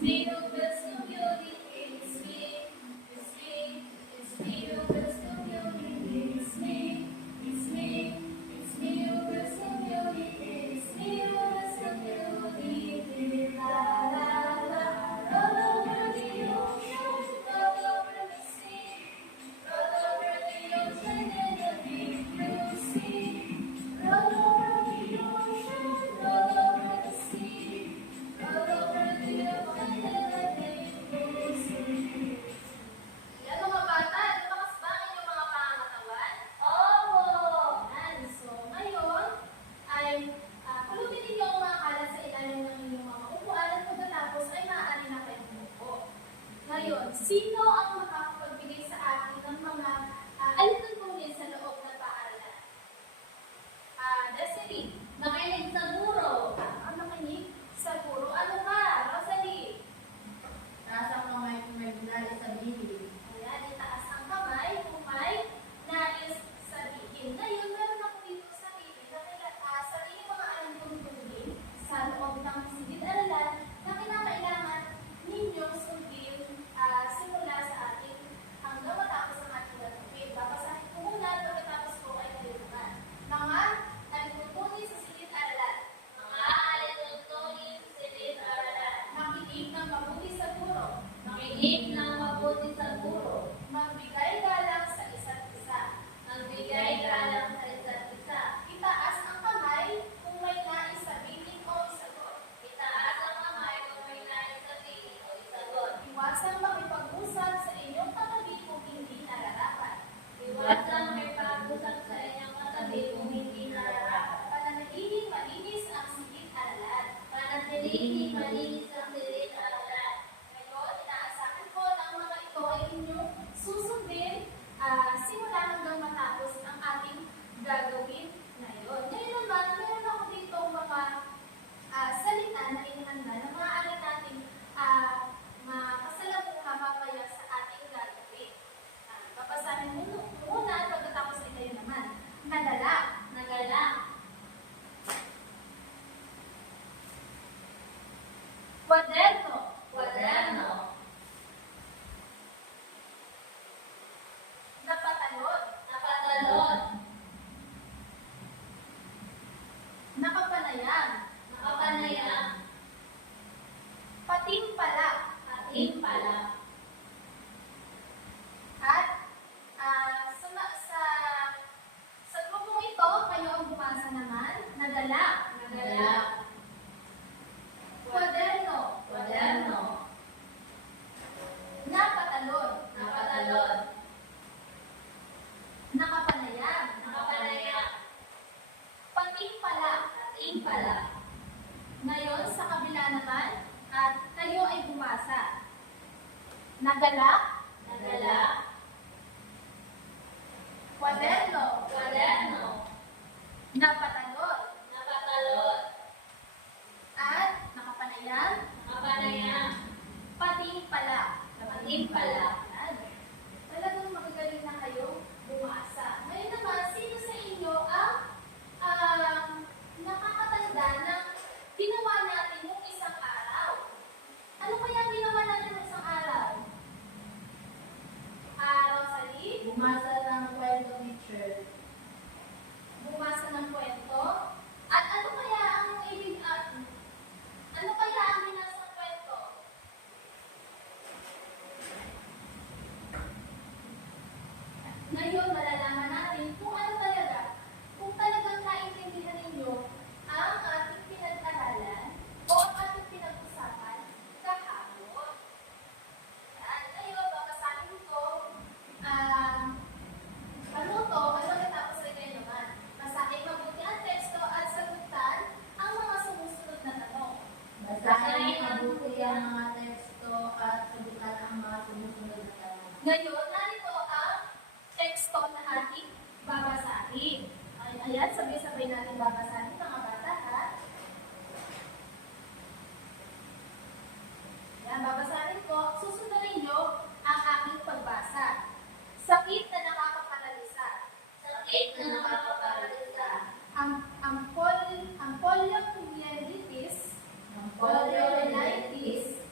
made of wisdom, beauty, it's me, it's me, it's made of wisdom, beauty, it's me, it's me, it's made of wisdom, beauty, it's me, wisdom, beauty, la la la, all over the ocean, all over the sea, all over the ocean and the deep blue sea, all over the ocean, all over the sea, all over the ocean and the deep blue sea. Yan mga bata, lumakas ba ang inyong mga pangangatawan? Opo! Yan. So, ngayon ay pulutin ninyo ang mga kalat sa ilalim ng inyong mga upuan at pagkatapos ay maaari na kayong umupo. Ngayon, sino ang makakapagbigay sa akin ng mga alituntunin sa loob ng paaralan? Desiree, makinig sa guro. Makinig sa guro. Ano ka, Rosalie? Taas ang kamay kung may nais sabihin. Ayan, itaas ang kamay kung may nais sabihin. Ngayon, meron ako dito sabihin na sabihin mga alituntunin sa loob ng silid-aralan na kinakailangan ninyong sundin simula sa atin hanggang matapos ang ating gagawin. Babasahin ko muna at pagkatapos ko ay kayo naman. Mga alituntunin sa silid-aralan. Mga alituntunin sa silid-aralan. Makinig ng mabuti sa guro. Makinig ng mabuti sa guro. Magbigay galang sa isa't isa. Magbigay galang sa isa't isa. Itaas ang kamay kung may nais sabihin o isagot. Itaas ang kamay kung may nais sabihin o isagot. Iwasang makipag-usap sa inyong katabi kung hindi nararapat. Iwasang may pag-usap sa inyong katabi kung hindi nararapat. Pananatiling malinis ang silid-aralan. Panatilihin malinis ang silid-aralan. Ngayon, inaasahan ko na ang mga ito ay inyong susundin simula hanggang matapos ang ating gagawin ngayon. Ngayon naman, meron ako dito mga salita na inihanda na maaari natin makasalamuha mamaya sa ating gagawin. Babasahin muna at pagkatapos ay kayo naman. Nadala. Nagala. Kwaderno. Kwaderno. Napatalon. Nakatalon. Nakapanayam. Nakapanayam. Patimpala. Patimpala. At sa grupong ito, kayo ang bumasa naman. Nadala. Nagala. Kwaderno. Kwaderno. Napatalon. Nakatalon. Nakapanayam. Nakapanayam. Patimpala. Patimpala. Ngayon, sa kabila naman, at kayo ay bumasa. Nagala. Nagala. Kwaderno. Kwaderno. Napatalon. Nakatalon. At nakapanayam. Nakapanayam. Patimpala. Patimpala. Yan. Talagang magagaling na kayo bumasa. Ngayon naman, sino sa inyo ang nakakatanda ng ginawa natin yung isang araw? Ano kaya ang ginawa natin yung isang araw? Rosalie? Bumasa ng kwento ni Church. Bumasa ng kwento? At ano kaya ang ano kaya ang binasang kwento? Ngayon, malalaman natin kung ano talaga, kung talagang naintindihan ninyo ang ating pinag-aralan o ang ating pinag-usapan kahapon. Yan. Ngayon, babasahin ko ano to, ano natapos ay kayo naman. Basahin mabuti ang teksto at sagutan ang mga sumusunod na tanong. Basahin mabuti ang mga teksto at sagutan ang mga sumusunod na tanong. Ngayon, narito ang teksto na ating babasahin. Ayan, sabay-sabay natin babasahin mga bata, ha? Ayan, babasahin ko. Susunodin nyo ang aking pagbasa. Sakit na nakakaparalisa. Sakit na nakakaparalisa. Ang poliomyelitis, Ang poliomyelitis,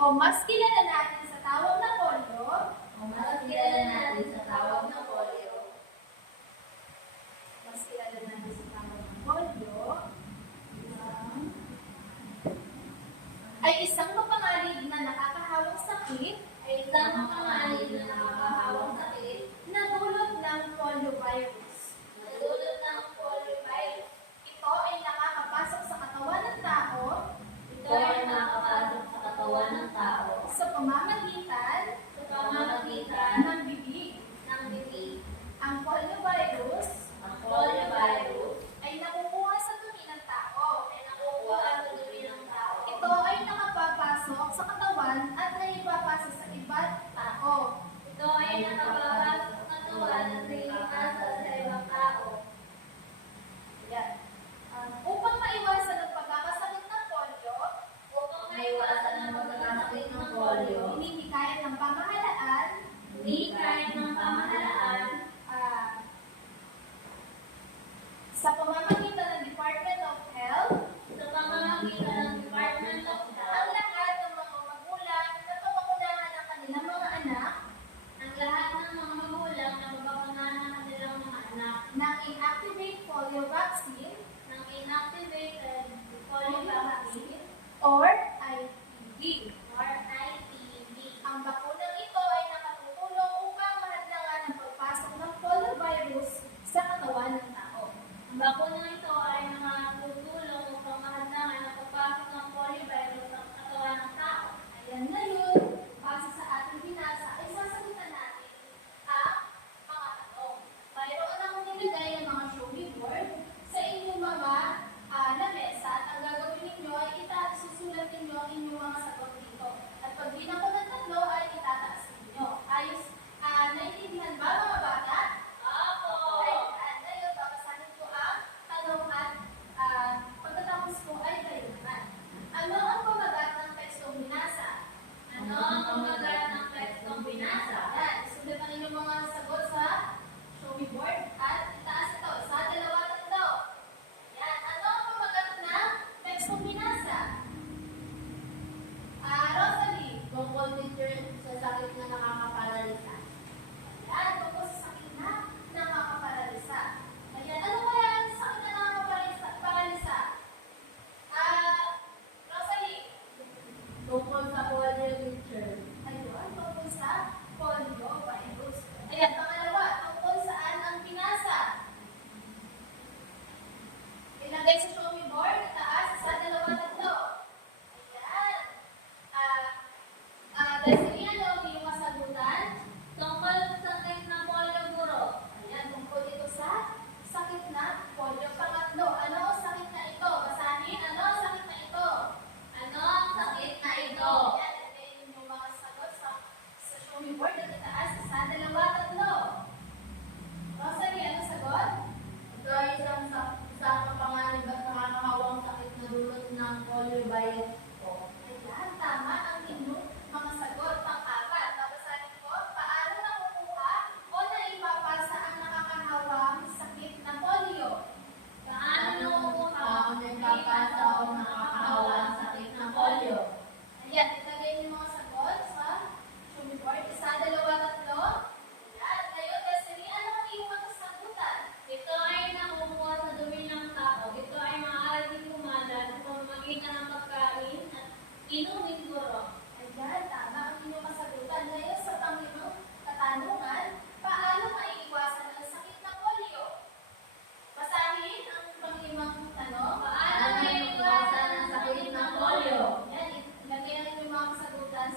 O mas kilala natin sa tawag na polio. O mas kilala natin sa tawag na polio. Mas kilala natin sa tawag na polio. Ay isang mapanganib na nakakahawang sakit Ay isang mapanganib na nakakahawang sakit na dulot ng poliovirus. na dulot ng poliovirus. Ito ay nakakapasok sa katawan ng tao Ito ay nakakapasok sa katawan ng tao sa pamamagitan sa pamamagitan ng bibig. ng bibig. Ang poliovirus Ang poliovirus ay nakukuha sa dumi ng tao. ay nakukuha sa dumi ng tao. Ito ay nakapapasok sa katawan at naipapasa sa iba't tao. Ito ay nakapapasok sa katawan at naipasa sa ibang tao. Yan. Upang maiwasan ang pagkakasakit ng polio, Upang maiwasan ang pagkakasakit ng polio, hinihikayan ng pamahalaan hindi kaya ng pamahalaan ah, sa pamamagitan ng Department of Health sa pamamagitan ng Department of ang Health lahat ng mga magulang na papakulangan ng kanilang mga anak ang lahat ng mga magulang na mababangan ng kanilang mga anak ng inactivate polio vaccine ng inactivated polio vaccine or IPV. or IPV. Ang bakunang ito ay nakatutulong upang mahadlangan ang pagpasok ng poliovirus sa katawan ng tao. Ang bakunang ito ay nakatutulong upang mahadlangan ang pagpasok ng poliovirus sa katawan ng tao. Ayan ngayon, base sa ating binasa, ay sasagutan natin ang mga tanong. Mayroon akong nilagay ng mga show me board sa inyong mga lamesa at ang gagawin ninyo ay susulat ninyo ang inyong mga sagot dito. At pag bilang ko ng tatlo ay itataas ninyo. Ayos, naintindihan ba mga bata? Opo! Ayan, ngayon babasahin ko ang tanong at pagkatapos ko ay kayo naman. Ano ang pamagat ng tekstong binasa? Ano ang pamagat ng tekstong binasa? Ayan, isulat ang inyong mga sagot sa show me board at itaas ito. Isa, dalawa, tatlo. Ayan, ano ang pamagat ng tekstong binasa? Rosalie. Tungkol teacher sa sakit na nakakaparalisa. Ayan, tungkol sa sakit na nakakaparalisa. Ayan, ano kaya ang sakit na nakakaparalisa? Rosalie. Tungkol sa polio teacher. Ayun, tungkol sa poliovirus. Ayan, pangalawa, tungkol saan ang binasa? Ilagay sa show me board, itaas, isa, dalawa, tatlo. Ayan. Desiree, ano ang iyong kasagutan? Tungkol sa sakit ng polio guro. Ayan, tungkol ito sa sakit na polio. Pangatlo, ano ang sakit na ito? Basahin, ano ang sakit na ito? Ano ang sakit na ito? Ayan, ilagay yung mga sagot sa show me board at itaas, isa, dalawa, tatlo. Rosalie, ano sagot? Ito ay isang kapanganib at nakakahawang sakit na dulot ng poliovirus po. Ayan, tama ang inyong mga sagot. Pang-apat, babasahin ko, paano nakukuha o naipapasa ang nakakahawang sakit na polio? Paano nakukuha ang nagpapasa o nakakahawang sakit ng polio? Ayan, itagay niyo mga sagot sa show me board. Isa, dalawa, tatlo. Ayan, ngayon, Desiree, ano ang iyong mga sagutan? Ito ay nakukuha sa dumi ng tao. Ito ay maaari din kumalat sa pamamagitan ng pagkain at inumin guro. Ayan, tama ang inyong kasagutan. Ngayon, sa panglimang katanungan, paano maiiwasan ang sakit ng polio? Basahin ang panglimang tanong. Paano maiiwasan ang sakit ng polio? Yan, ilagay ang inyong mga kasagutan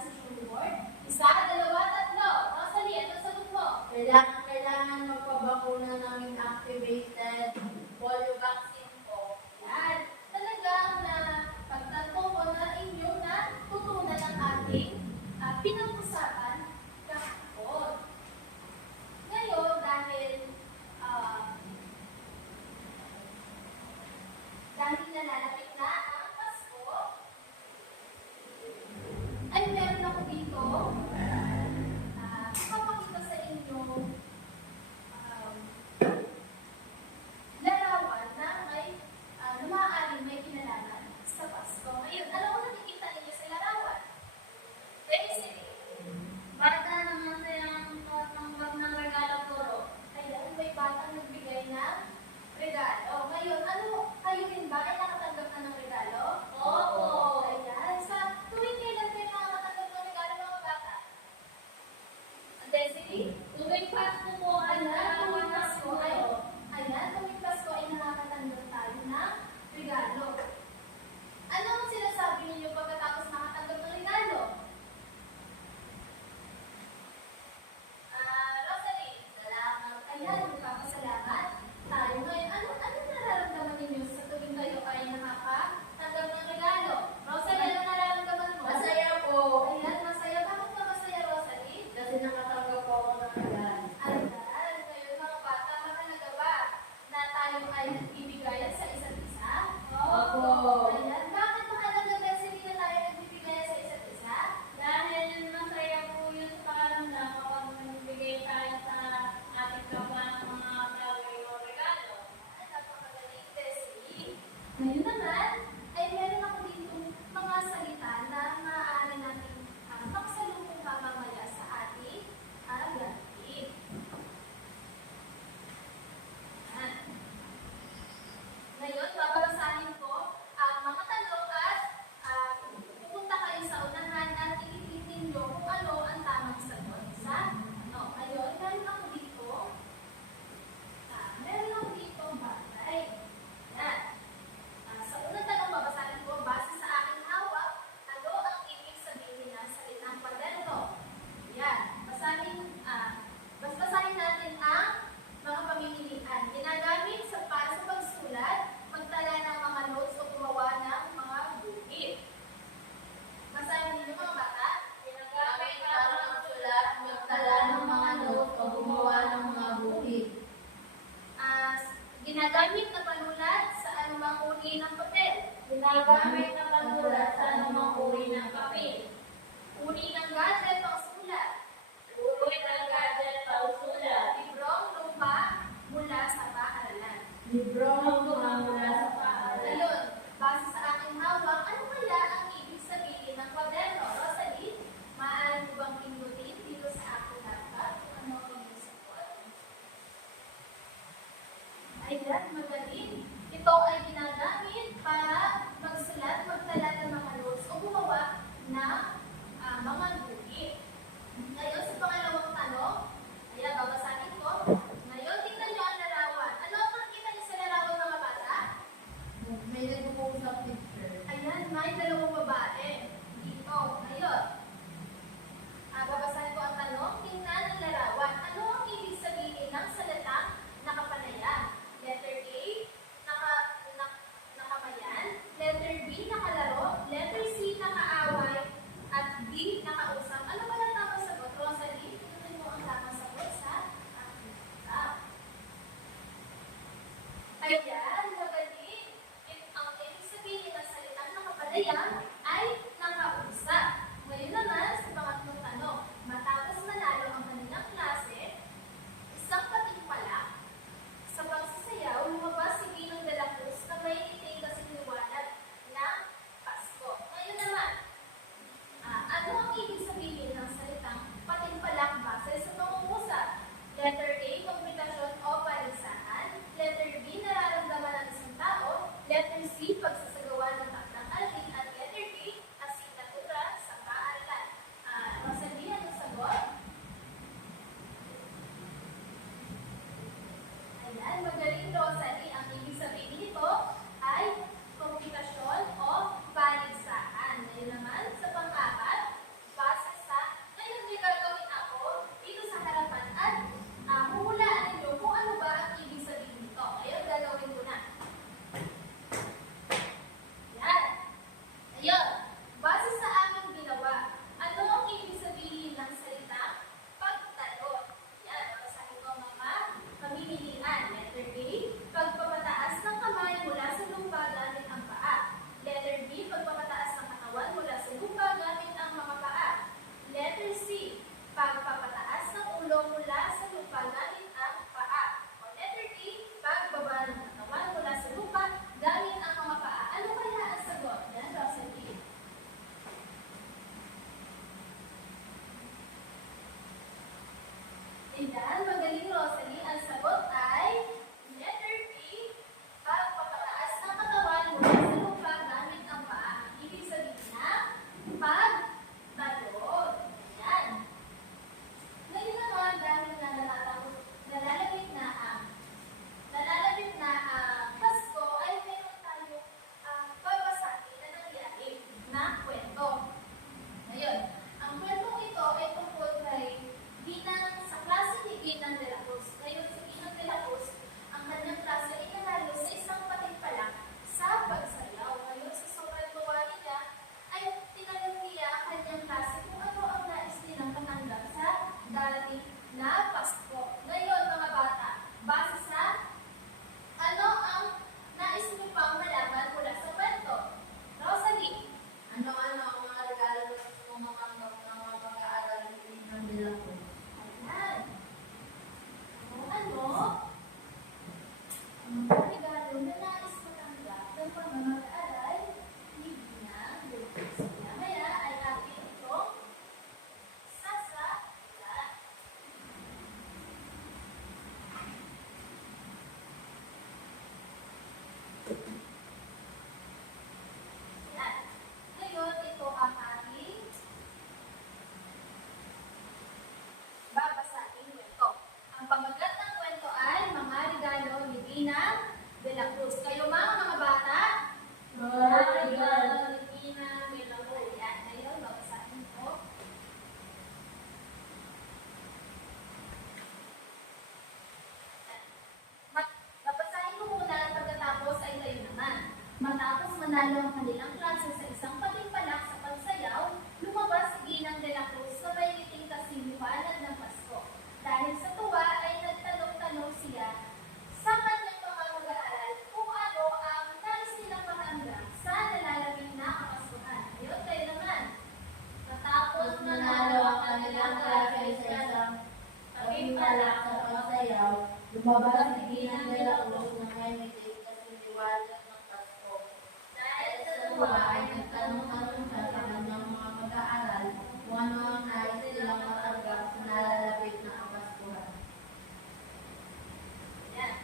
Ginagamit na panulat sa anumang uri ng papel. Uri ng gadget pangsulat. Uri ng gadget pausulat. Librong lumpa mula sa paaralan. Librong mula sa paaralan. Ngayon, base sa aking hawak, ano kaya ang ibig sabihin ng kwaderno? Rosalie, maaari mo bang pinutin dito sa aking laptop kung ano ang iyong sagot? Ayan, magaling. Ito ay ginagamit para magsulat, magtala ng mga notes o gumawa ng mga guhit. Ngayon, sa pangalawang tanong, ayan, babasahin ko. Ngayon, tingnan niyo ang larawan. Ano ang makikita niyo sa larawan, mga bata? May nag-post ng picture. Ayan, may dalawang babae. Dito. Ngayon, babasahin ko ang tanong. Tingnan ang larawan. Ano ang ibig sabihin ng salitang nakapanayan? Letter A, nakamayan. Letter B, nakalaro. Letter C, nakaaway. At D, nakausap. Ano ba ang tamang sagot? Rosalie, tingnan mo ang tamang sagot sa aking laptop. Ayan, magaling. Ang ibig sabihin ng salitang nakapanayan ay nakausap. Ngayon naman, sa pangatlong tanong, matapos manalo ang kanilang klase, isang patimpala sa pagsasayaw, lumabas si Ginong de la Cruz na may iting kasiniwalat ng Pasko. Ngayon naman, ano ang ibig sabihin ng salitang patimpalak base sa pangungusap? Letter A, kompetasyon o paligsahan. Letter B, nararamdaman ng isang tao. Letter C, pagsasagawa ng takdang alin. At letter D, asignatura sa paaralan. Rosalie, ano sagot? Ayan, magaling, Rosalie. Ang ibig sabihin nito ay kompetasyon o paligsahan. Ngayon naman, sa pang-apat, base sa, ngayon may gagawin ako dito sa harapan at huhulaan ninyo kung ano ba ang ibig sabihin nito. Ngayon, gagawin ko na. Yan. Ngayon, base sa aming ginawa, ano ang ibig sabihin ng salita pagtalon? Yan, babasahin ko mga pamimilian. Letter A, pagpapataas ng kamay mula sa lupa gamit ang paa. Letter B, pagpapataas ng katawan mula sa lupa gamit ang mga paa. Letter C, pagpapataas ng ulo mula sa lupa gamit ang paa. O letter D, pagbaba ng katawan mula sa lupa gamit ang mga paa. Ano kaya ang sagot? Yan, Rosalie. Ayan, magaling, Rosalie. Ang sagot ay letter B, pagpapataas ng katawan mula sa lupa gamit ang paa. Ibig sabihin na pagtalon. Ayan. Ngayon naman, dahil na nalalapit na ang Pasko, ay meron tayong babasahin na nangyari na kwento. Ngayon, ang kwentong ito ay tungkol kay Ginang sa klase ni Ginang de la Cruz. Ngayon, si Ginang de la Cruz, ang kanyang klase ay nanalo sa isang patimpalak sa pagsayaw. Ngayon, sa sobrang tuwa niya, ay tinanong niya ang kanyang klase kung ano ang nais nilang matanggap sa darating na Pasko. Ngayon, mga bata, base sa ano ang nais niyo pang malaman mula sa kwento? Rosalie. Ano-ano ang mga regalo na gusto mong matanggap ng mga pag-aaral ng nila ko? Ayan. Ano? Ang mga regalo na nais matanggap ng mga mag-aaral ni Ginang de la Cruz. Mamaya ay atin itong sasagutan. Ayan. Ngayon, ito ang ating babasahin kwento. Ang pamagat ng kwento ay mga regalo ni Ginang de la Cruz. Kayo mga bata, mga regalo ni Ginang de la Cruz. Ayan, ngayon babasahin ko. Babasahin ko muna at pagkatapos ay kayo naman. Matapos manalo ang kanilang klase sa isang patimpalak sa pagsayaw, lumabas si Ginang de la Cruz sa may ngiting kasiniwalat ng Pasko. Dahil sa tuwa ay nagtanong-tanong siya sa kanyang mga mag-aaral kung ano ang nais nilang matanggap sa Lumabas si Ginang de la Cruz na may mitig kasi liwanag ng Pasko. Dahil sa tuwa ay nagtanong-tanong siya sa kanyang mga mag-aaral kung ano ang nais nilang matanggap sa nalalapit na ang Paskuhan. Yan.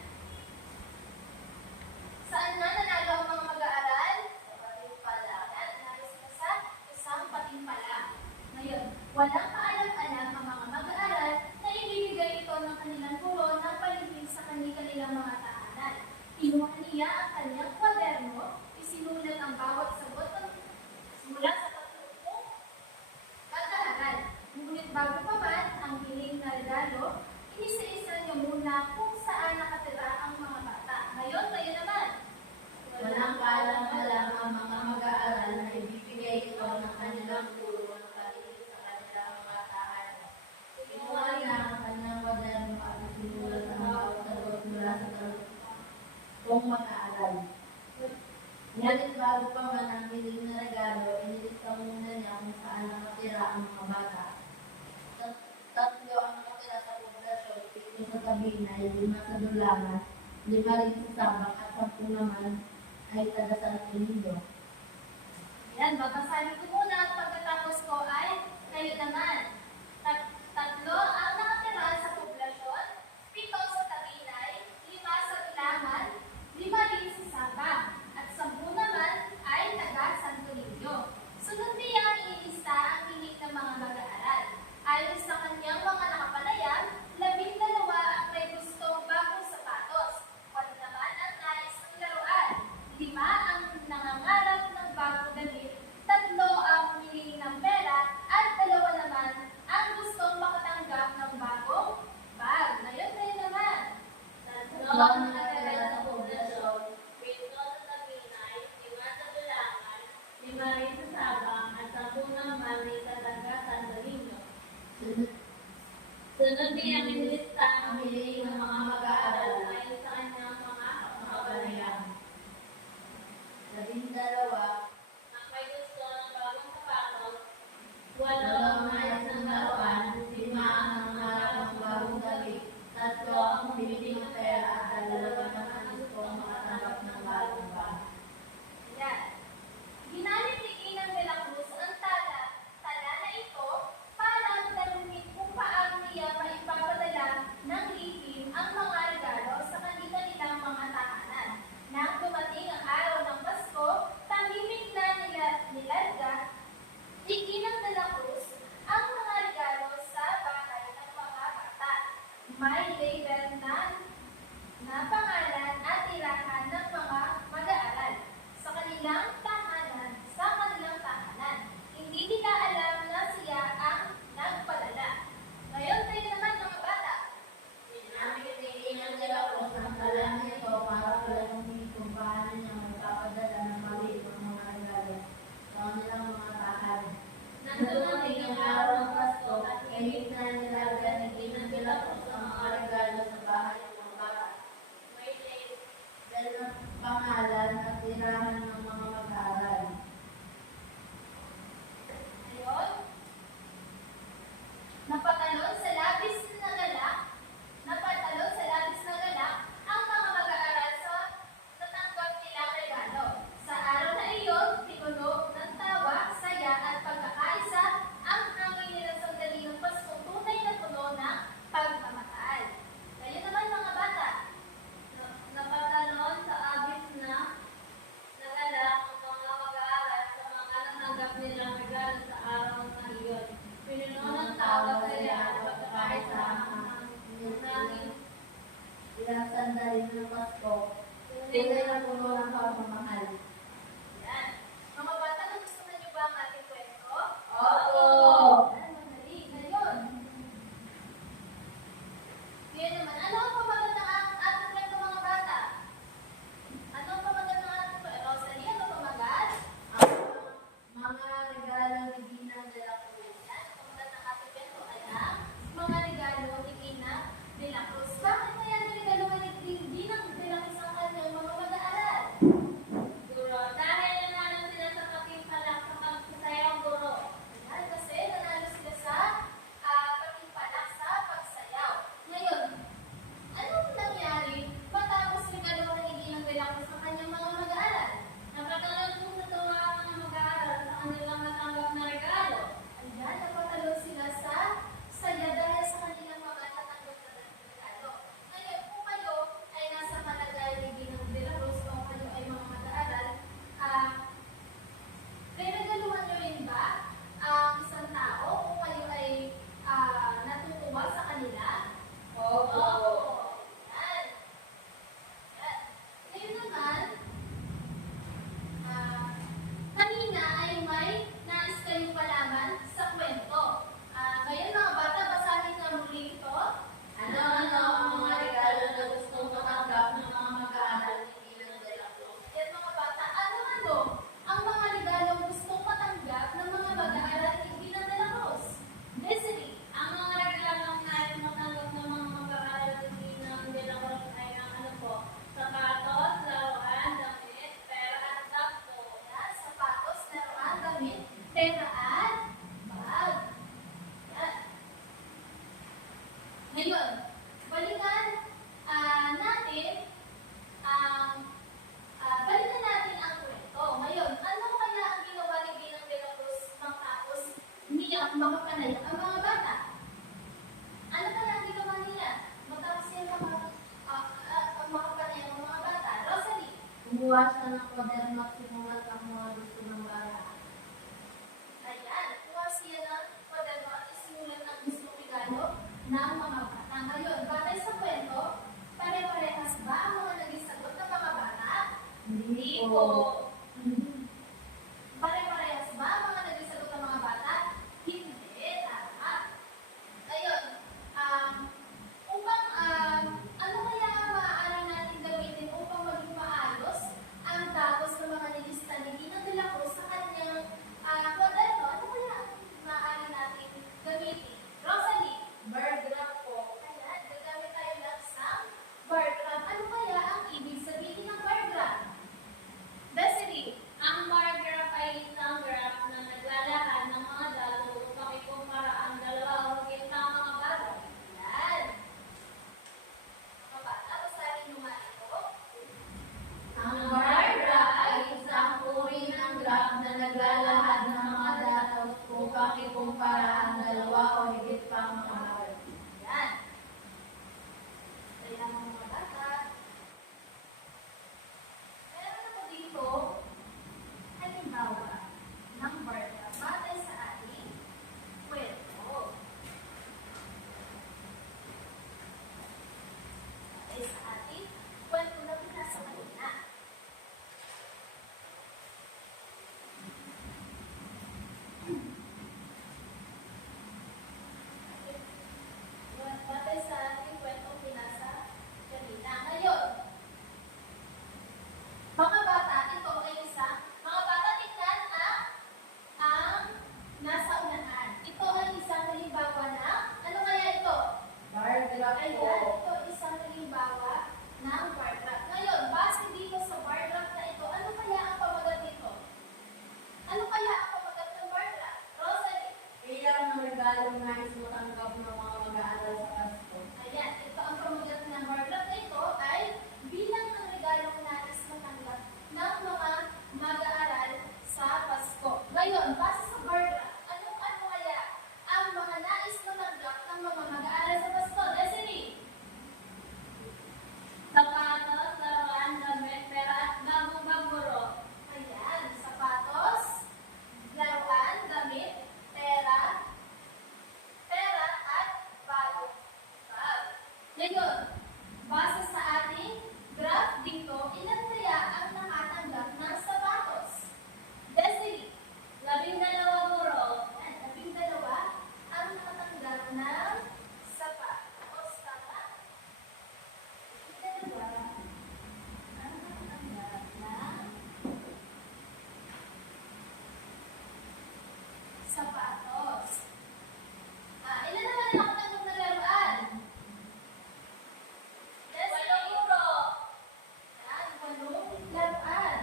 Saan na nanalo ang mga mag-aaral? Sa Patimpala. Yan, nais na sa isang patimpala. Ngayon, walang kaalam-alam ang mga mag-aaral na ibibigay ito ng kanilang guro ng palihim sa kanilang mga tahanan. Kinuha niya ang kanyang kwaderno, isinulat ang bawat sagot mula sa 30 mag-aaral. Ngunit bago pa man ang hiling na regalo, inisa-isa niya muna kung saan nakatira ang mga bata. Ngayon, kayo naman. Walang kaalam-alam ang mga mag-aaral na ibibigay ito ng kanilang guro ng palihim sa kanilang mga tahanan. Kinuha niya ang kanyang kwaderno at isinulat ang bawat sagot mula sa kung mag-aaral. Ngunit bago pa man ang hiling na regalo, inilista muna niya kung saan nakatira ang mga bata. Tatlo ang nakatira sa poblasyon, 7 sa Tabinay, 5 sa Dulangan, 5 rin sa Sabang at 10 naman ay taga Santo Niño. Yan, babasahin ko muna at pagkatapos ko ay kayo naman. Tatlo ang nakatira sa poblasyon, 7 sa Tabinay, 5 sa Dulangan, 5 rin sa Sabang, at 10 naman ay taga Santo Niño. Sunod niya ang ilista ang hiling ng mga mag-aaral. Ayon sa kanyang mga nakapanayam, 12 ang may gustong bagong sapatos, 8 naman ang nais ng laruan, 5 ang nangangarap ng bagong damit, 3 ang humiling ng pera, at 2 naman ang gustong makatanggap ng bagong bag. Ngayon kayo naman. Tatlo ang nakatira sa poblasyon, 7 sa Tabinay, 5 sa Dulangan, 5 rin sa Sabang, at 10 naman ay talaga Santo Niño. Sunod niya ang inilista ang hiling ng mga mag-aaral ayon sa kanyang mga kapanayam. 12 Ang may gusto ng bagong sapatos, 8 ang nais ng laruan, 5 ang nangarap ng bagong damit, 3 ang humili ng pera, at 2 naman ang gusto makatanggap ng bagong bag. Yan. Ginamit ni Ginang de la Cruz ang tala na ito para dalawin kung paano niya maipapadala ng lihim ang makapanay ang mga bata. Ano kaya ang ginawa nila? Matapos sila makapanay ang mga bata. Rosalie, Kumuha siya ng kwaderno at sinulat ang mga gusto ng bata. ayan, kuha siya ng kwaderno at isinulat ang gustong regalo ng mga bata. Ngayon, batay sa kwento, pare-parehas ba ang mga naging sagot ng mga bata? Hindi po. Pare-parehas ba ang mga naging sagot ng mga bata? Hindi, tama. Ngayon, upang ano kaya ang maaari natin gamitin upang maging maayos ang datos ng mga nilista ni Gina de la Cruz sa kanyang kwaderno? Ano kaya ang maaari natin gamitin? Rosalie, Bar graph po. ayan, gagamit tayo ng isang bar graph. Ano kaya ang ibig sabihin ng bar graph? Desiree, Ang bar graph ay isang graph na naglalahad ng mga datos upang ikumpara ang dalawa o higit na mga bagay. yan. Mga bata, basahin nyo nga ito. Ang bar graph ay isang uri ng graph na naglalahad ng mga datos upang ikumpara ang dalawa o higit pang mga bagay. Yan. Kaya mga bata, meron ako dito, halimbawa, ng bar graph batay sa ating kwento. Batay sa ating kwento na pinasa kanina. Batay sa ating kwentong pinasa kanina. Ngayon, mga bata, ito ay mga bata, tingnan ang nasa unahan. Ito ay isang halimbawa na, ano kaya ito? Bar graph Ayan, po. ito isang halimbawa ng bar graph. Ngayon, base dito sa bar graph na ito, ano kaya ang pamagat nito? Ano kaya ang pamagat ng bar graph? Rosalie. Ilang ng regalong nais mo tanggap ng mga mag-aaral sa Pasko. Ayan, ito ang pamagat ng bar graph na ito ay bilang ng regalong nais matanggap ng mga mag-aaral sa Pasko. Ngayon, base sa bar graph, ano kaya ang mga nais matanggap ng mga mag-aaral sa Pasko? Desiree, Sapatos, laruan, damit, pera at bagong baguro. ayan, sapatos, laruan, damit, pera at bagong bag. Ngayon, base sa ating graph dito, ilan kaya ang nakatanggap ng sapatos? Desiree, 12 guro. ayan, 12 ang nakatanggap ng sapatos. Tama? 12 ang nakatanggap ng sapatos. Ilan naman ang nakatanggap ng laruan? Desiree, 8 guro. yan, 8 laruan.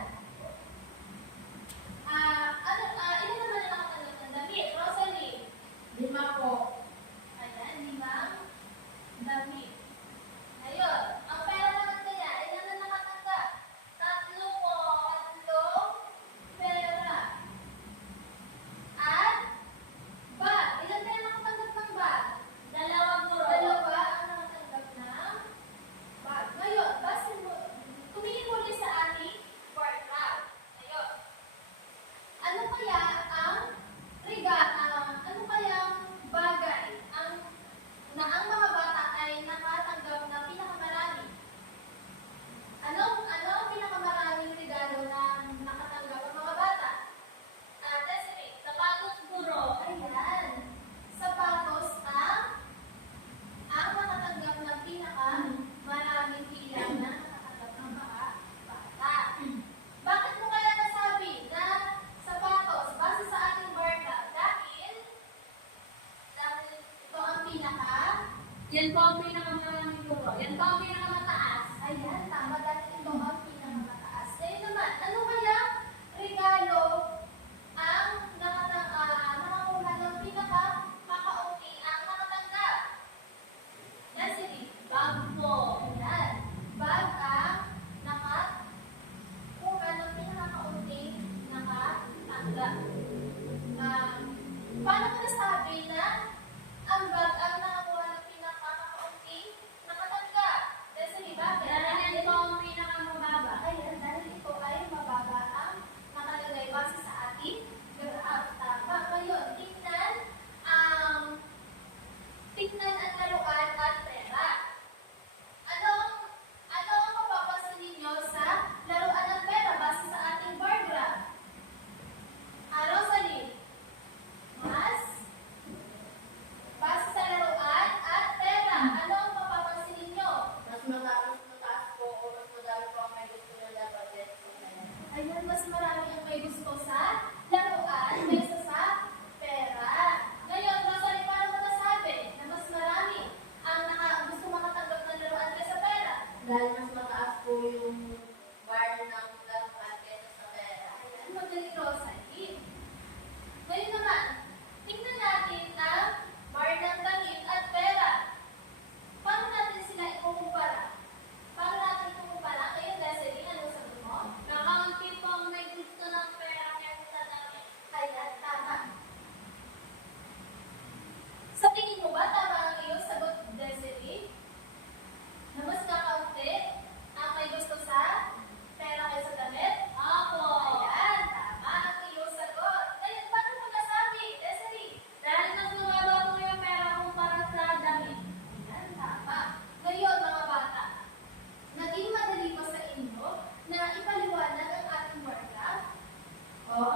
Ilan naman ang nakatanggap ng damit? Rosalie, 5 po. ayan, 5 damit. Ngayon, ang pera naman kaya, ilan na nakatanggap? 3 po, 3 pera. At bag, ilan kaya nakatanggap ng bag? 2 guro. 2 ang nakatanggap ng bag. Ngayon, base mo, tumingin muli sa ating bar graph. Ngayon, ano kaya ang ano kaya ang bagay na ang mga bata ay nakatanggap na pinakamarami? Ano ang pinakamaraming regalo na nakatanggap ang mga bata? Desiree, Sapatos, guro. ayan, sapatos ang nakatanggap ng pinakamaraming bilang na nakatanggap ng mga bata. Bakit mo kaya nasabi na sapatos base sa ating bar graph? Dahil ito ang Yan po ang pinakamaraming guro. Yan po ang pinakamataas. ayan, tama, dahil ito ang pinakamataas. Ngayon naman, ano kaya regalo ang nakakuha ng pinakamakaunti ang nakatanggap? Desiree, Bag po. ayan, bag ang nakakuha ng pinakakaunti nakatanggap. Paano ko nasabi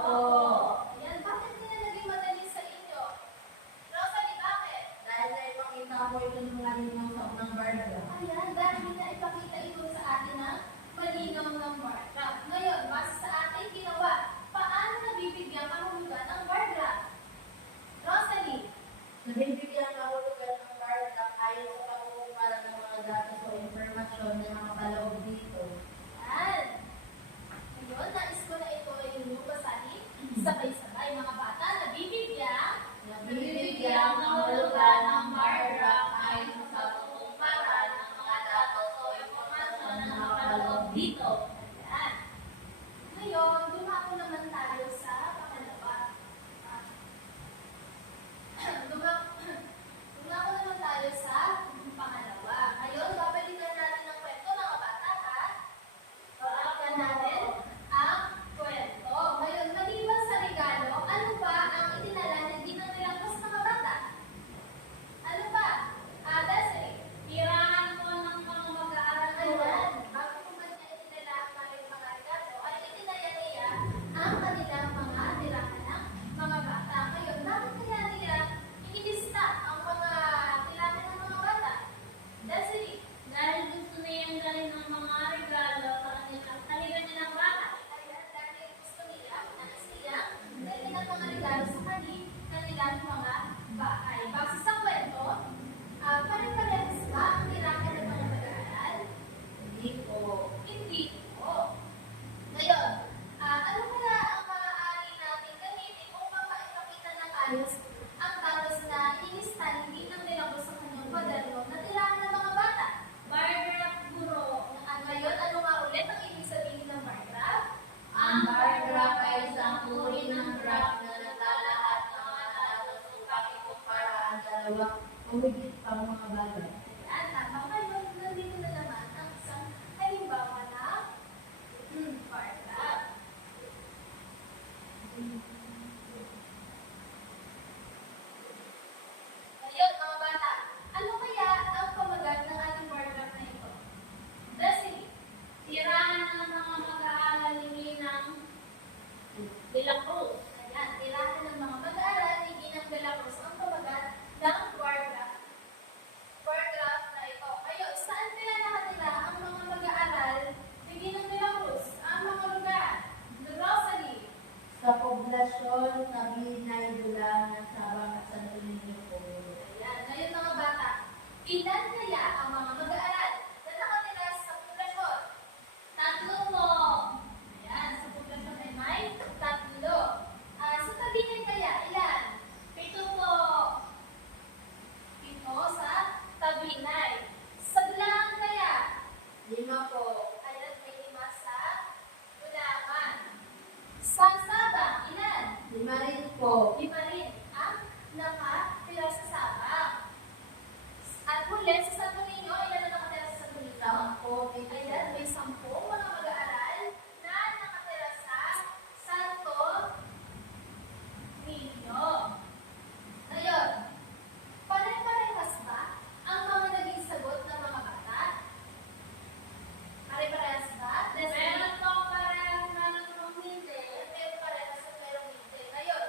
Opo. Ayan, bakit nilalagay madali sa inyo? Rosalie, bakit? Dahil naipakita ko ito ng malinaw sa unang barda. Ayan, dahil na ipakita ito sa atin ng malinaw ng bar graph. Ngayon, base sa ating ginawa, paano nabibigyan kahulugan ng bar graph? Rosalie, Nabibigyan ang kahulugan ng barda ayon sa pagkukumpara ng mga datos o impormasyon na nakapaloob dito. ayan. Ngayon, nais ko na ito ay inyong basahin. Sabay-sabay, mga bata, Nabibigyan ang kahulugan ng barda ayon sa pagkukumpara ng mga datos o impormasyon na nakapaloob dito. Ayan. Ngayon, dumako naman tayo sa pangalawa. Dumako naman tayo sa pangalawa. Ngayon, babalikan natin ang kwento, mga bata, ha? Babalikan natin ang kwento. Ngayon, maliban sa regalo, ano ba ang itinala ng ginang nilangkos, mga bata? Ano ba? Desiree. Tirahan ko ng mga mag-aaral ko. Ayan, bago ko man niya itinala ang kanilang mga regalo, ay itinaya niya ang kanilang mga tirahan ng mga bata. Ngayon, bakit kaya niya inilista ang mga tirahan ng mga bata? Desiree, Dahil gusto niyang dalhin ng mga regalo sa kanilang nilang bata. ayan, dahil gusto nila, nais nila, dahil ang mga regalo sa kanilang mga bahay. Base sa kwento, pare-parehas ba ang tirahan ng mga mag-aaral? Hindi po. Hindi po. Ngayon, ano kaya ang maaari natin gamitin upang maipakita ng ayos ang datos na inilista hindi ng nilabos sa kanyang kwaderno na tirahan ng mga bata? Bar graph, guro. Ngayon, ano nga ulit ang ibig sabihin ng bar graph? Ang bar graph ay isang uri ng graph na naglalahat ng mga datos upang ikumpara ang dalawa o higit pang mga bagay. Ayan, tama kayo. Nandito na naman ang isang halimbawa ng bar graph. Ngayon, mga bata, ano kaya ang pamagat ng ating bar graph na ito? Desiree, Tirahan ng mga mag-aaral ni Ninang Bilang Cruz. ayan, tirahan ng mga mag-aaral ni Ginang de la Cruz ang pamagat ng bar graph. Bar graph na ito. Ngayon, saan kaya nakatira ang mga mag-aaral ni Ginang de la Cruz? Ang mga lugar. Rosalie, Sa poblasyon sa Binay, Dulang, Sabang at Santo Niño po. ayan. Ngayon, mga bata, ilan kaya ang mga mag-aaral na nakatira sa poblasyon? Tatlo po. Ayan, sa poblasyon ay may tatlo. Sa Tabinan kaya, ilan? 7 po. Pito sa Tabinay. Sa Bulangan kaya, 5 po. ayan, may 5 sa Bulangan. Sa Sabang, ilan? 5 rin po. 5 rin ang nakatira sa Sabang. At huli, sa Santo Niño, ilan ang nakatira sa Santo Niño? 10 po. Ayan, may 10 mga mag-aaral na nakatira sa Santo Niño. Ngayon, pare-parehas ba ang mga naging sagot ng mga bata? Pare-parehas ba? Meron po parehas na ng hindi. Meron parehas at merong hindi. Ngayon,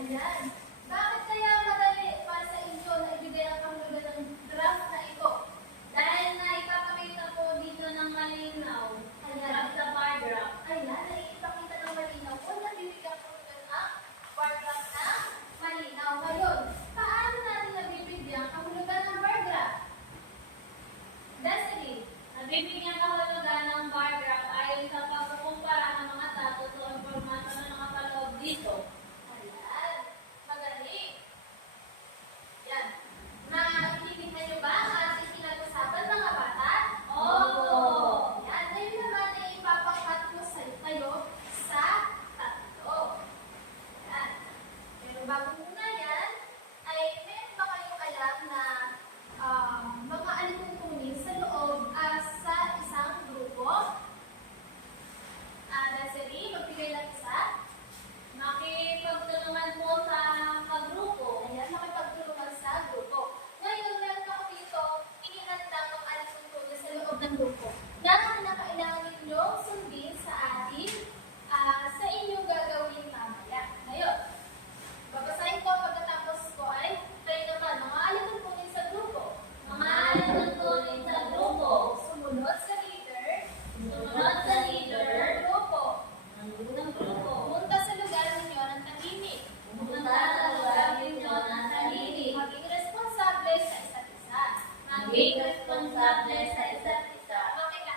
Ayan. Bakit kaya madali para sa inyo na ibigay ang kahulugan ng draft na ito? Dahil na ipapakita po dito ng malinaw. Graph sa bar graph. Ayan, naiipakita ng malinaw po na bibigyan ko ng bar graph na malinaw. Ngayon, paano natin nabibigyan ang kahulugan ng bar graph? Desiree, Nabibigyan kahulugan ng bar graph ayon sa pagkukumpara ng mga datos o impormasyon na nakapaloob dito. ayan, magaling. Yan. Maintindihan niyo ba ang ating pinag-usapan mga bata? Opo. Yan. Ngayon naman ay ipapakat ko sa kayo sa tatlo. Yan. Pero bago muna yan, ay meron ba kayong alam na mga alituntunin sa loob sa isang grupo? Desiree, magbigay lang isa. Makipagtulungan po sa kagrupo. Ayan, makipagtulungan sa grupo. Ngayon, meron ako dito, inihanda ng alituntunin sa loob ng grupo na kinakailangan ninyong sundin sa ating, sa inyong gagawin mamaya. Ngayon, babasahin ko pagkatapos ko ay kayo naman, mga alituntunin sa grupo. Mga alituntunin sa grupo. Sumunod sa leader. Sumunod sa leader. Grupo. Ng grupo. Pumunta sa lugar ninyo ng tahimik. Pumunta sa lugar ninyo ng tahimik. Maging responsable sa isa't isa. Maging responsable sa isa't isa. Makinig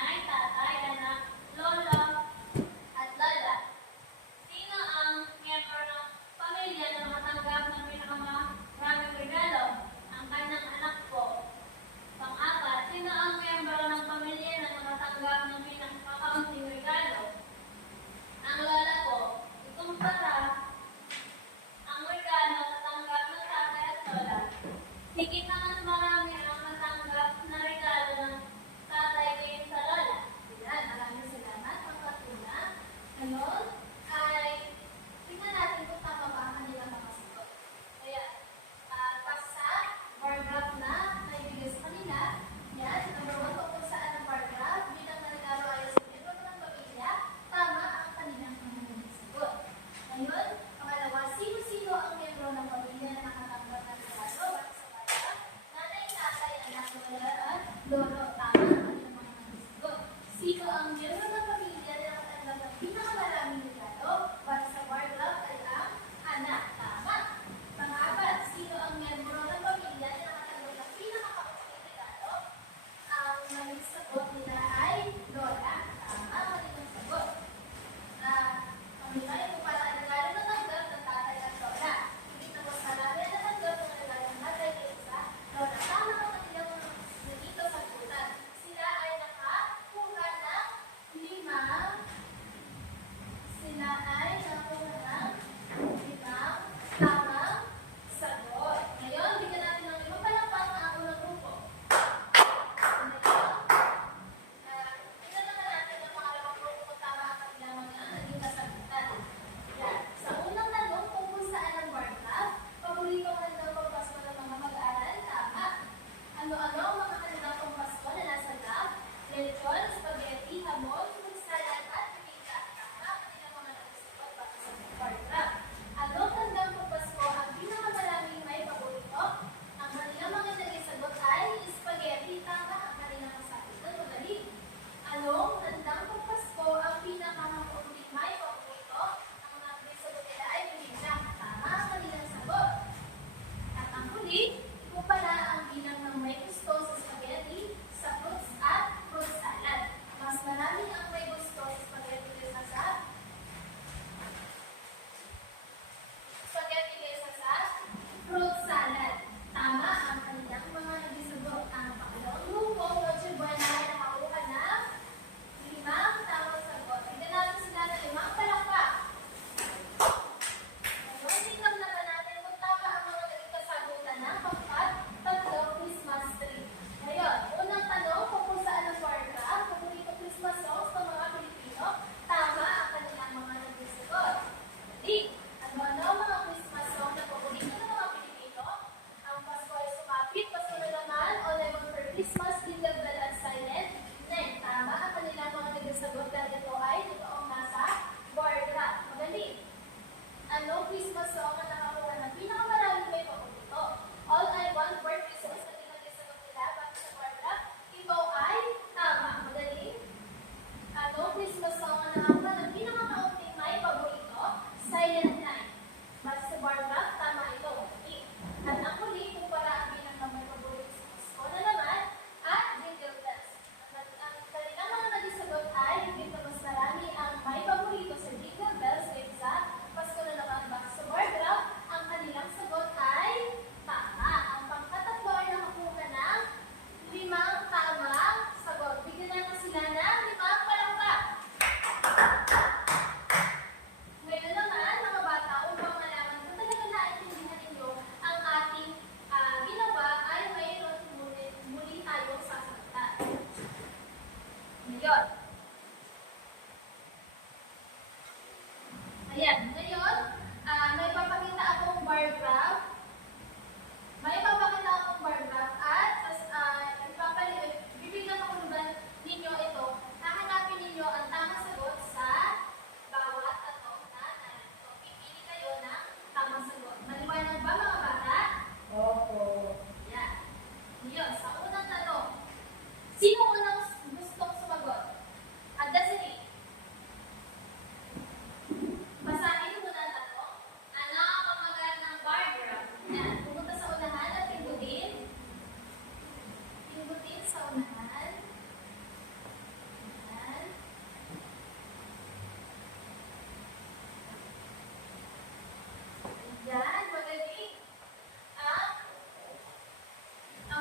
nanay, tatay, anak, lolo, at lola. Sino ang miyembro ng pamilya na nakatanggap ng pinakamaraming regalo? Ang kanyang anak po. Pang-apat, sino ang miyembro ng pamilya na nakatanggap ng pinakakaunting regalo? Ang lola po. Ikumpara ang regalo na tanggap ng tatay at lola. Higit na mas marami ang natanggap na regalo ng tatay kaysa sa lola. Yan, maraming salamat, Ma'am Katuna. Ngayon ay tingnan natin kung tama ba ang kanilang mga sagot. Kaya, basta bar graph na naibigay sa kanila. Yan, number 1, kung saan ang bar graph bilang regalo ay sa miyembro ng pamilya, tama ang kanilang mga sagot. Ngayon, pangalawa, sino-sino ang miyembro ng pamilya na nakatanggap ng regalo? Basta sa bar graph, nanay, tatay, anak, lola, at lolo, tama ang kanilang mga sagot. Sino ang miyembro ng pamilya na nakatanggap ng pinakamaraming regalo? Basta sa bar graph ay ang anak, tama. Pang-apat, sino ang miyembro ng pamilya na nakatanggap ng pinakakaunting regalo? Ang naging sagot nila ay lola, tama ang kanilang sagot. Pamilya, kung para ang regalo na tanggap ng tatay at lola. Hindi na mas marami ang natanggap ng regalo ng tatay kaysa lola. Tama ang kanilang mga dito sa sagutan. Sila ay nakakuha ng 5. Sila ay nakuha ng 5 tamang sagot. Ngayon, bigyan natin ng 5 palakpak ang unang grupo. Tingnan naman natin ang pangalawang grupo kung tama ang kanilang mga naging kasagutan. Yan. Sa unang tanong, kung saan ang bar graph, paborito ka ng pagpasko ng mga mag-aaral, tama. Ano-ano ang mga kanilang pagpasko na nasa graph? Lechon, spaghetti, hamon, fruit salad, at pizza. Tama ang kanilang mga nagsasagot para sa bar graph. Ano tandang pagpasko ang pinakamaraming may paborito? Ang kanilang mga nagsasagot ay spaghetti. Tama ang kanilang kasagutan. Magaling. Anong tandang pagpasko ang pinakamaunting may paborito? Ang mga nagsasagot nila ay pizza. Tama ang kanilang sagot. At ang huli, ikumpara ang bilang ng may gusto sa spaghetti, sa fruits at fruit salad. Mas marami ang may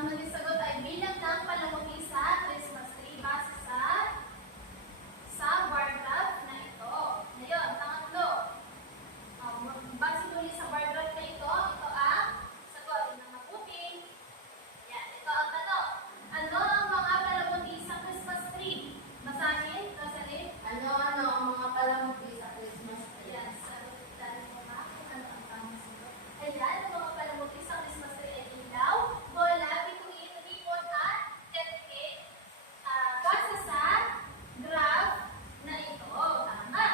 maging sagot ay bilang ng palamuti sa Christmas tree base sa bar graph na ito. Ngayon, pangatlo. Base muli sa bar graph na ito ang sagot ng mabuti. Yan, ito ang tanong. Ano ang mga palamuti sa Christmas tree? Basahin, Rosalie. Ano-ano ang mga palamuti sa Christmas tree? Ayan, sagutan mo ba kung ano ang tamang sagot? Ayan, ang mga palamuti sa Christmas tree ay ilaw, bola, bituin, ribbon, at cupcake. Base sa graph na ito. Tama.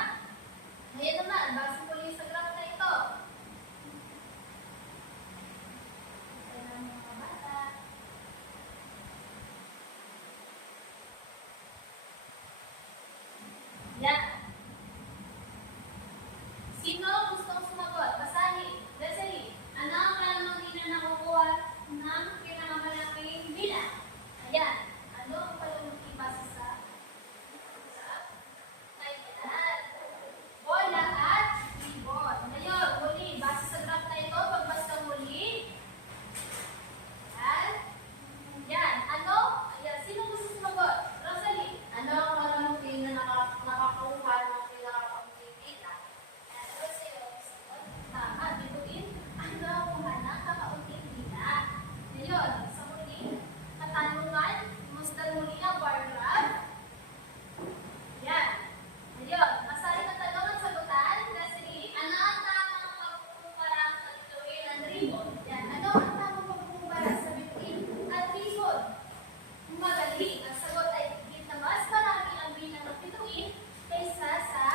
Ngayon naman, base muli sa graph na ito. Ayan ang mga bata. Yan. Sino gustong sumagot? Basahin. Leslie, ano ang palamuti na nakukuha ng pinakamalaking bilang? Ayan. Ano ang palamuti base sa kailan? Bola at ribbon. Ngayon, muli, base sa graph na ito, pagbasta muli. Yan. Yan. Ano? Ayan. Sino gusto sumagot? Rosalie. Ano ang palamuti na nakakuha ng pinakaunting bilang? Yan. Rosalie. Tama. Bituin. Ano ang kuha ng kakaunting bilang? Ngayon, sa muli, katanungan, mustan muli ang bar graph. Yan. Ngayon, masahin ang tanong at sagutan. Leslie, ano ang tamang pagkukumpara sa bituin at ribbon? Yan. Ano ang tamang pagkukumpara sa bituin at ribbon? Magaling. Ang sagot ay higit na mas marami ang bilang ng bituin kaysa sa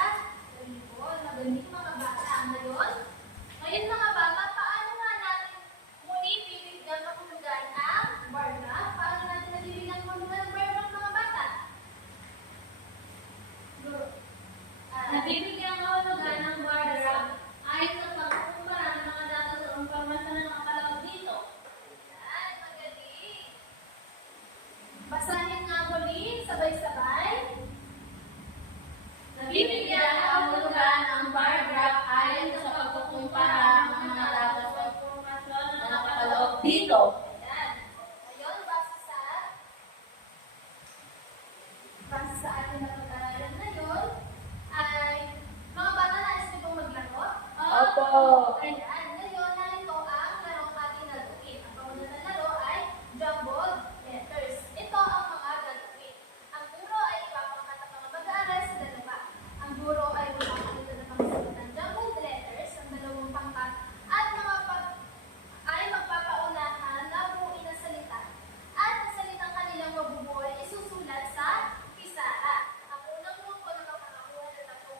ribbon. Magaling mga bata. Ngayon mga bata, paano nga natin muli bibigyan kahulugan ang bar graph? Paano natin nabibigyan kahulugan ang bar graph mga bata? Nabibigyan ang kahulugan ng bar graph ayon sa pagkukumpara ng mga data sa impormasyon na nakalagay dito. Yan, magaling. Basahin nga muli, sabay-sabay. Nabibigyan ang kahulugan ng bar graph ayon sa pagkukumpara ng mga data sa impormasyon na nakalagay dito. Ayan. Ngayon, base sa ating napag-aralan ngayon, ay mga bata nais niyo bang maglaro? Opo. Ayan. Ngayon, narito ang larong ating gagawin. Ang pauna na laro ay jumbled letters. Ito ang mga gagawin. Ang guro ay ipapangkat ang mga mag-aaral sa dalawa. Ang guro ay magpapakita ng mga sagot ng jumbled letters, ang dalawang pangkat, at ay magpapaunahan na buuin ang salita. At ang salitang kanilang mabubuo ay isusulat sa pisaha. Ang unang grupo na makakakuha ng 10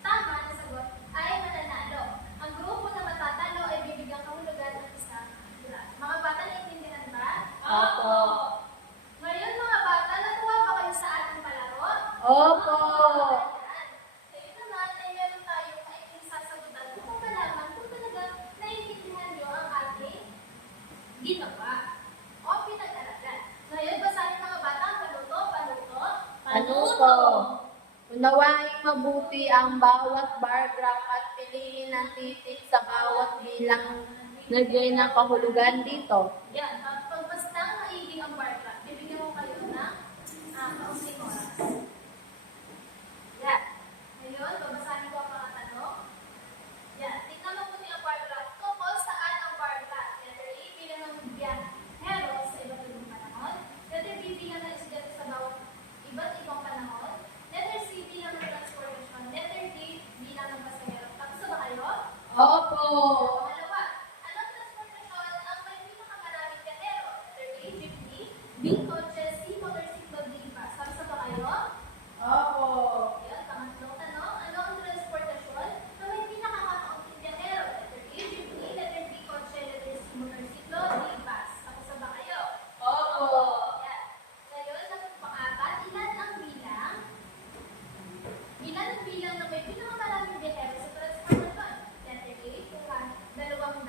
tama na sagot ay mananalo. Ang grupo na matatalo ay bibigyan kahulugan ng isang graph. Mga bata, naiintindihan ba? Opo. Ngayon mga bata, natuwa ba kayo sa ating palaro? Opo. Ayan. Ngayon naman ay meron tayong maikling sasagutan kung malaman kung talaga naiintindihan nyo ang ating ginawa o pinag-aralan. Ngayon, basahin mga bata ang panuto. Panuto. Unawaing mabuti ang bawat bar graph at piliin ang titik sa bawat bilang nagbigay ng kahulugan dito. Yan, pag basta maiging ang bar graph, bibigyan mo kayo ng kaunting oras. Yan. Ngayon, babasahin ko ang mga tanong. Yan, tingnan mo muna ang bar graph. Tungkol saan ang bar graph? Letter A, bilang ng biyahero sa iba't ibang panahon. Letter B, bilang ng estudyante sa bawat iba't ibang panahon. Letter C, bilang ng transportation. Letter D, bilang ng pasahero. Tapos ba kayo? Opo. Pangalawa, anong transportasyon ang may pinakamaraming biyahero? Letter A, jeepney. B, kotse. C, motorsiklo. D, bus. Tapos ba kayo? Opo. Yan, pangatlong tanong, ano ang transportasyon na may pinakakakaunting biyahero? Letter A, jeepney. Letter B, kotse. Letter C, motorsiklo. D, bus. Tapos ba kayo? Opo. Yan. Ngayon, pang-apat, ilan ang bilang? Ilan ang bilang na may pinakamaraming biyahero sa transportasyon? Letter A, 200.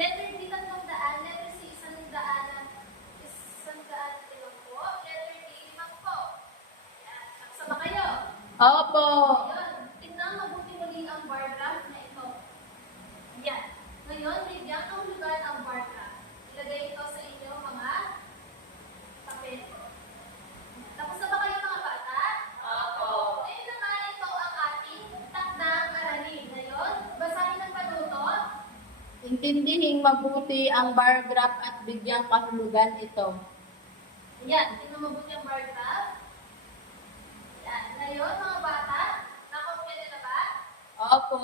Letter B, 300. Letter C, 100. 150. Letter D, 50. Yan. Tapos ba kayo? Opo. Ngayon, tingnan mabuti muli ang bar graph na ito. Yan. Ngayon, bigyan kahulugan ang bar graph. Ilagay ito sa inyo Intindihing mabuti ang bar graph at bigyang kahulugan ito. Ayan, tingnan mabuti ang bar graph. Ayan, ngayon mga bata, nakopya na ba? Opo.